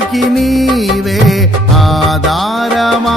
జగతికి నీవే ఆధారమా?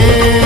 yeah.